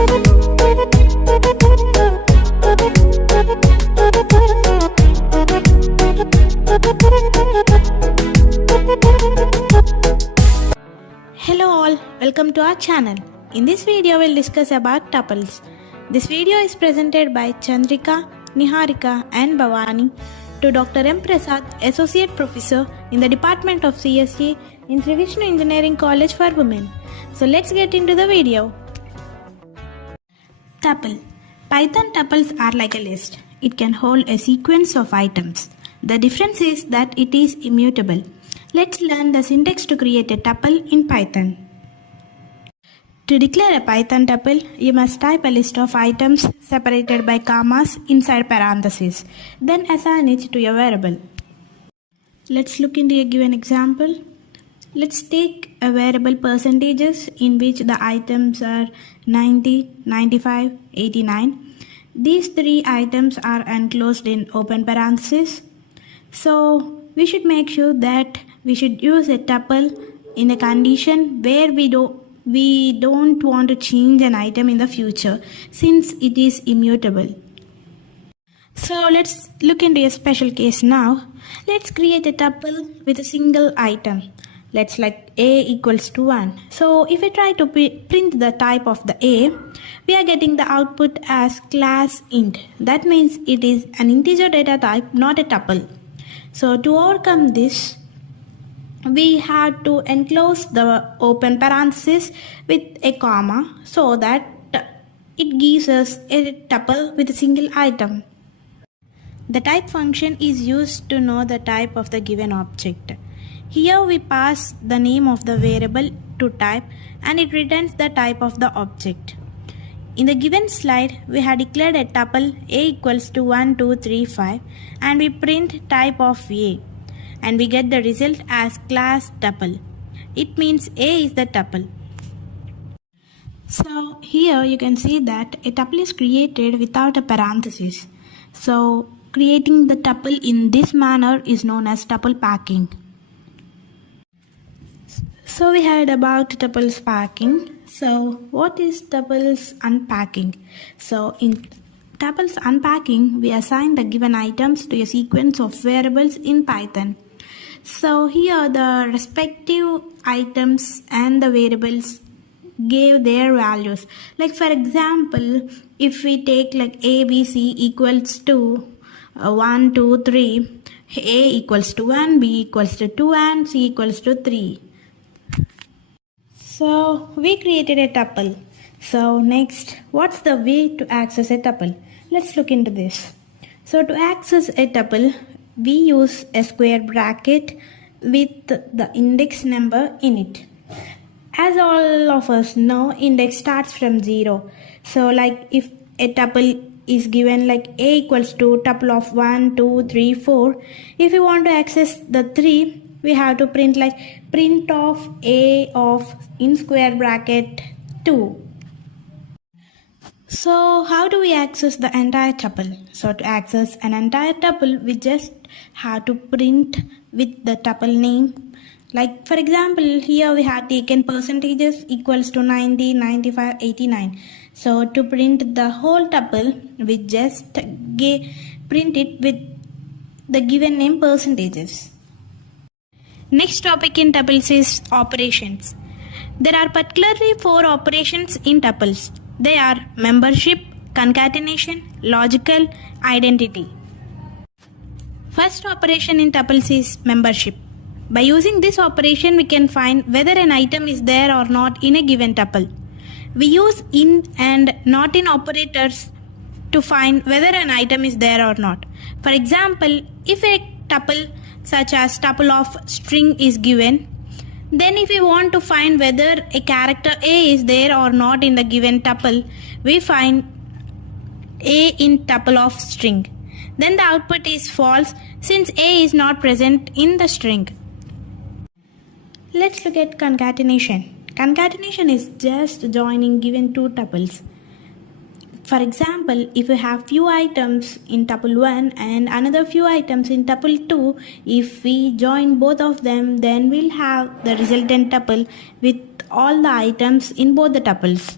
Hello all, welcome to our channel. In this video we'll discuss about tuples. This video is presented by Chandrika, Niharika and Bhavani to Dr. M. Prasad, Associate Professor in the Department of CSE in Sri Vishnu Engineering College for Women. So let's get into the video. Tuple. Python tuples are like a list. It can hold a sequence of items. The difference is that it is immutable. Let's learn the syntax to create a tuple in Python. To declare a Python tuple, you must type a list of items separated by commas inside parentheses, then assign it to a variable. Let's look into a given example. Let's take a variable percentages in which the items are 90, 95, 89. These three items are enclosed in open parentheses. So we should make sure that we should use a tuple in a condition where we don't want to change an item in the future since it is immutable. So let's look into a special case now. Let's create a tuple with a single item. Let's like a equals to 1. So if we try to print the type of the a, we are getting the output as class int. That means it is an integer data type, not a tuple. So to overcome this, we had to enclose the open parenthesis with a comma so that it gives us a tuple with a single item. The type function is used to know the type of the given object. Here we pass the name of the variable to type and it returns the type of the object. In the given slide, we had declared a tuple a equals to 1, 2, 3, 5 and we print type of a and we get the result as class tuple. It means a is the tuple. So here you can see that a tuple is created without a parenthesis. So creating the tuple in this manner is known as tuple packing. So we heard about tuples packing. So what is tuples unpacking? So in tuples unpacking, we assign the given items to a sequence of variables in Python. So here the respective items and the variables gave their values. Like for example, if we take like a, b, c equals to 1, 2, 3, a equals to 1, b equals to 2 and c equals to 3. So we created a tuple. So next, what's the way to access a tuple? Let's look into this. So to access a tuple, we use a square bracket with the index number in it. As all of us know, index starts from 0. So like if a tuple is given like a equals to tuple of 1, 2, 3, 4. If we want to access the 3, we have to print like print of a of in square bracket 2. So how do we access the entire tuple? So to access an entire tuple, we just have to print with the tuple name. Like for example, here we have taken percentages equals to 90, 95, 89. So to print the whole tuple, we just print it with the given name percentages. Next topic in tuples is operations. There are particularly 4 operations in tuples. They are membership, concatenation, logical, identity. First operation in tuples is membership. By using this operation, we can find whether an item is there or not in a given tuple. We use in and not in operators to find whether an item is there or not. For example, if a tuple such as tuple of string is given, then if we want to find whether a character a is there or not in the given tuple, we find a in tuple of string. Then the output is false since a is not present in the string. Let's look at concatenation. Concatenation is just joining given 2 tuples. For example, if you have few items in tuple 1 and another few items in tuple 2, if we join both of them, then we'll have the resultant tuple with all the items in both the tuples.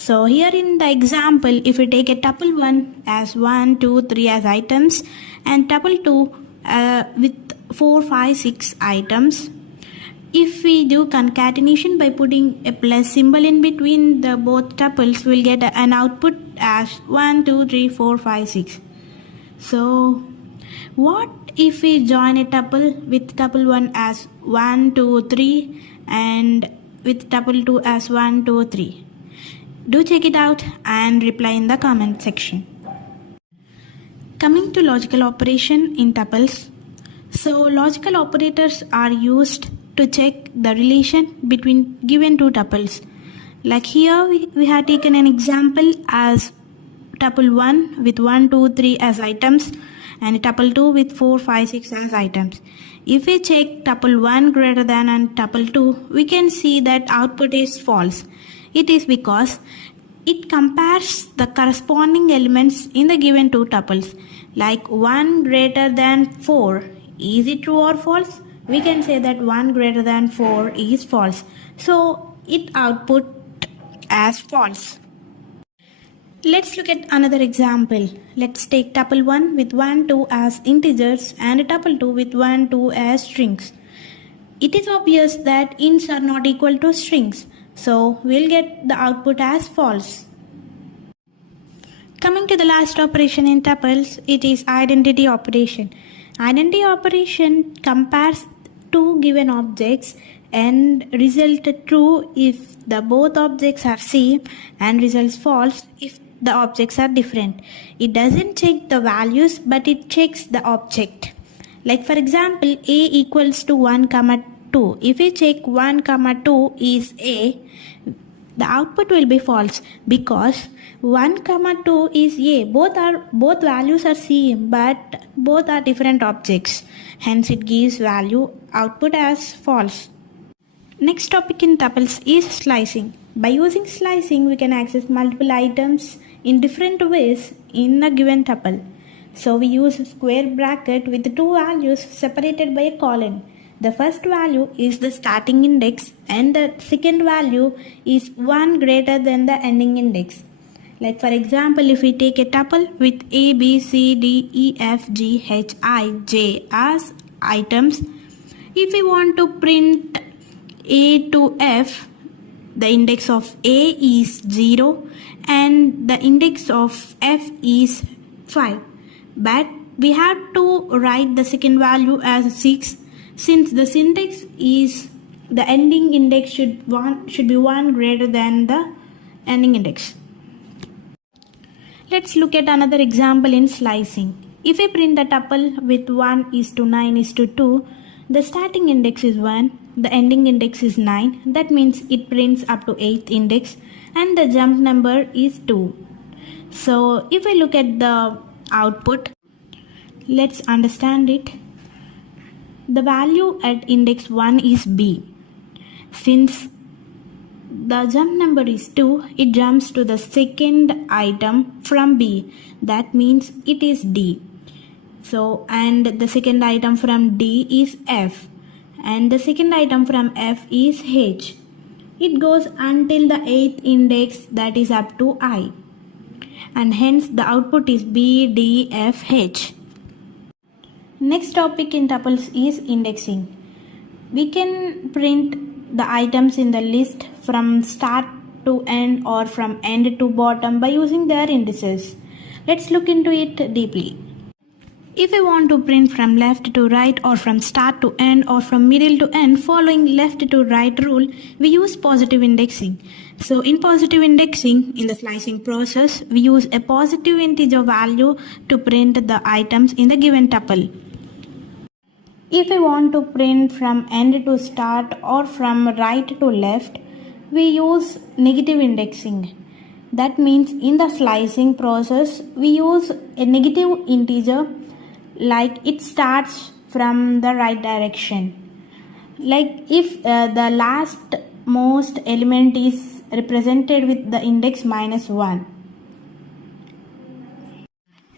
So here in the example, if we take a tuple 1 as 1, 2, 3 as items and tuple 2 with 4, 5, 6 items, if we do concatenation by putting a plus symbol in between the both tuples, we'll get an output as 1, 2, 3, 4, 5, 6. So what if we join a tuple with tuple 1 as 1, 2, 3 and with tuple 2 as 1, 2, 3? Do check it out and reply in the comment section. Coming to logical operation in tuples. So logical operators are used to check the relation between given two tuples. Like here we have taken an example as tuple 1 with 1, 2, 3 as items and tuple 2 with 4, 5, 6 as items. If we check tuple 1 greater than and tuple 2, we can see that output is false. It is because it compares the corresponding elements in the given two tuples. Like 1 greater than 4. Is it true or false? We can say that 1 greater than 4 is false. So it output as false. Let's look at another example. Let's take tuple 1 with 1, 2 as integers and tuple 2 with 1, 2 as strings. It is obvious that ints are not equal to strings. So we'll get the output as false. Coming to the last operation in tuples, it is identity operation. Identity operation compares two given objects and result true if the both objects are same and results false if the objects are different. It doesn't check the values but it checks the object. Like for example, A equals to 1, 2. If we check 1, 2 is A, the output will be false because 1, 2 is A. Both values are same but both are different objects. Hence it gives value output as false. Next topic in tuples is slicing. By using slicing, we can access multiple items in different ways in a given tuple. So we use a square bracket with two values separated by a colon. The first value is the starting index and the second value is 1 greater than the ending index. Like for example, if we take a tuple with A, B, C, D, E, F, G, H, I, J as items, if we want to print A to F, the index of A is 0 and the index of F is 5. But we have to write the second value as 6 since the syntax is the ending index should be 1 greater than the ending index. Let's look at another example in slicing. If we print the tuple with 1:9:2, the starting index is 1, the ending index is 9. That means it prints up to 8th index and the jump number is 2. So if we look at the output, let's understand it. The value at index 1 is B. Since the jump number is 2, it jumps to the second item from B. That means it is D. So, and the second item from D is F. And the second item from F is H. It goes until the 8th index, that is up to I. And hence the output is B, D, F, H. Next topic in tuples is indexing. We can print the items in the list from start to end or from end to bottom by using their indices. Let's look into it deeply. If we want to print from left to right or from start to end or from middle to end following left to right rule, we use positive indexing. So in positive indexing, in the slicing process, we use a positive integer value to print the items in the given tuple. If we want to print from end to start or from right to left, we use negative indexing. That means in the slicing process, we use a negative integer like it starts from the right direction. Like if the last most element is represented with the index -1.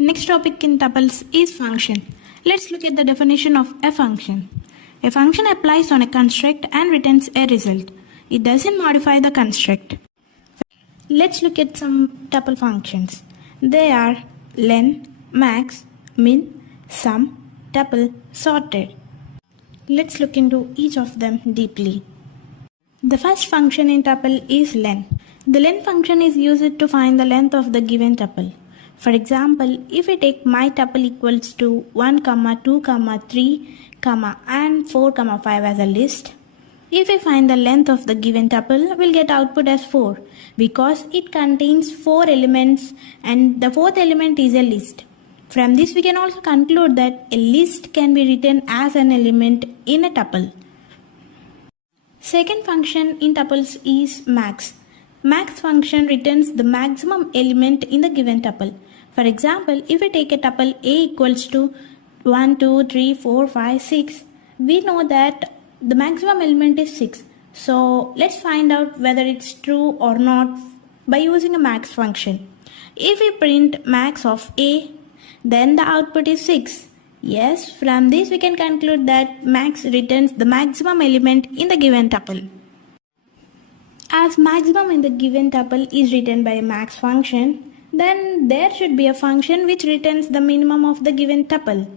Next topic in tuples is function. Let's look at the definition of a function. A function applies on a construct and returns a result. It doesn't modify the construct. Let's look at some tuple functions. They are len, max, min, sum, tuple, sorted. Let's look into each of them deeply. The first function in tuple is len. The len function is used to find the length of the given tuple. For example, if we take my tuple equals to 1, 2, 3, and 4, 5 as a list, if we find the length of the given tuple, we'll get output as 4 because it contains 4 elements and the fourth element is a list. From this we can also conclude that a list can be written as an element in a tuple. Second function in tuples is max. Max function returns the maximum element in the given tuple. For example, if we take a tuple A equals to 1, 2, 3, 4, 5, 6, we know that the maximum element is 6. So let's find out whether it's true or not by using a max function. If we print max of A, then the output is 6. Yes, from this we can conclude that max returns the maximum element in the given tuple. As maximum in the given tuple is written by a max function, then there should be a function which returns the minimum of the given tuple.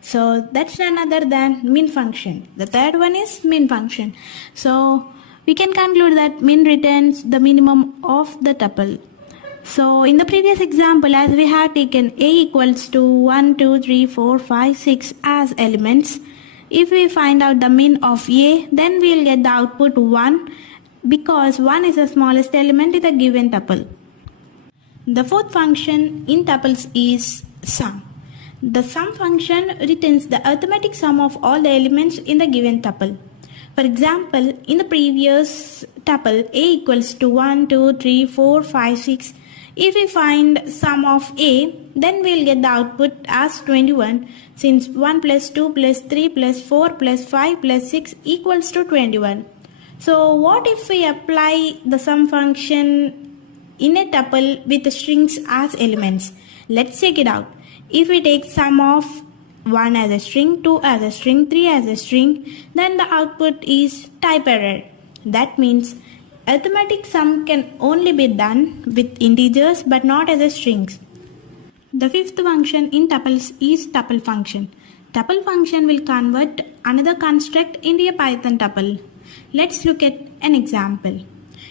So that's none other than min function. The third one is min function. So we can conclude that min returns the minimum of the tuple. So in the previous example, as we have taken A equals to 1, 2, 3, 4, 5, 6 as elements, if we find out the min of A, then we will get the output 1 because 1 is the smallest element in the given tuple. The fourth function in tuples is sum. The sum function returns the arithmetic sum of all the elements in the given tuple. For example, in the previous tuple A equals to 1, 2, 3, 4, 5, 6, if we find sum of A, then we will get the output as 21 since 1 plus 2 plus 3 plus 4 plus 5 plus 6 equals to 21. So what if we apply the sum function in a tuple with strings as elements? Let's check it out. If we take sum of 1 as a string, 2 as a string, 3 as a string, then the output is type error. That means arithmetic sum can only be done with integers but not as a strings. The fifth function in tuples is tuple function. Tuple function will convert another construct into a Python tuple. Let's look at an example.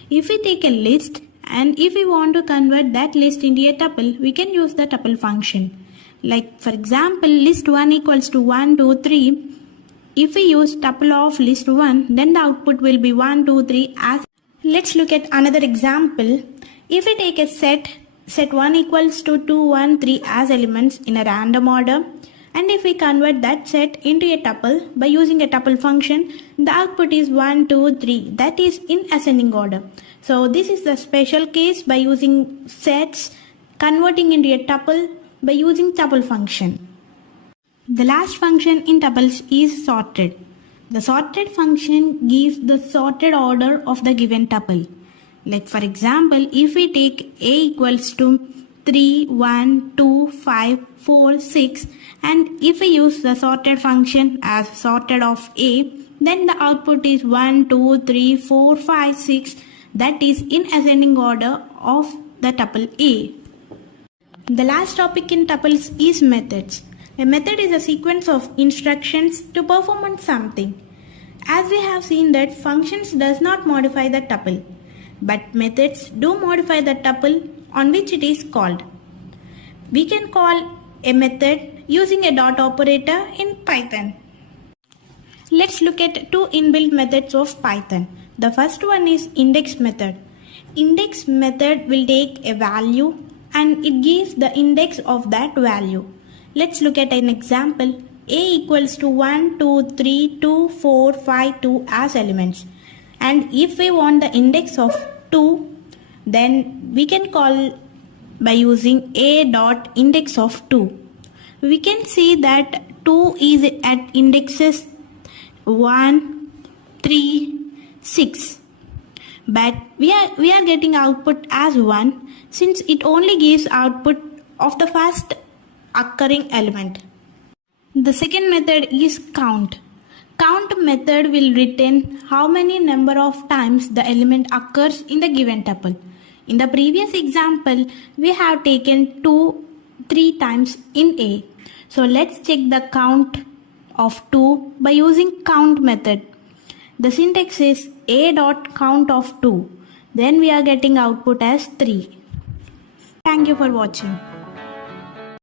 If we take a list and if we want to convert that list into a tuple, we can use the tuple function. Like for example, list 1 equals to 1, 2, 3. If we use tuple of list 1, then the output will be 1, 2, 3 as. Let's look at another example. If we take a set 1 equals to 2, 1, 3 as elements in a random order, and if we convert that set into a tuple by using a tuple function, the output is 1, 2, 3, that is in ascending order. So this is the special case by using sets converting into a tuple by using tuple function. The last function in tuples is sorted. The sorted function gives the sorted order of the given tuple. Like for example, if we take A equals to 3, 1, 2, 5, 4, 6, and if we use the sorted function as sorted of A, then the output is 1, 2, 3, 4, 5, 6, that is in ascending order of the tuple A. The last topic in tuples is methods. A method is a sequence of instructions to perform something. As we have seen that functions does not modify the tuple, but methods do modify the tuple on which it is called. We can call a method using a dot operator in Python. Let's look at two inbuilt methods of Python. The first one is index method. Index method will take a value and it gives the index of that value. Let's look at an example. A equals to 1, 2, 3, 2, 4, 5, 2 as elements. And if we want the index of 2, then we can call by using a dot index of 2. We can see that 2 is at indexes 1, 3, 6. But we are getting output as 1 since it only gives output of the first occurring element. The second method is count. Count method will return how many number of times the element occurs in the given tuple. In the previous example, we have taken 2 3 times in A. So let's check the count of 2 by using count method. The syntax is A dot count of 2. Then we are getting output as 3. Thank you for watching.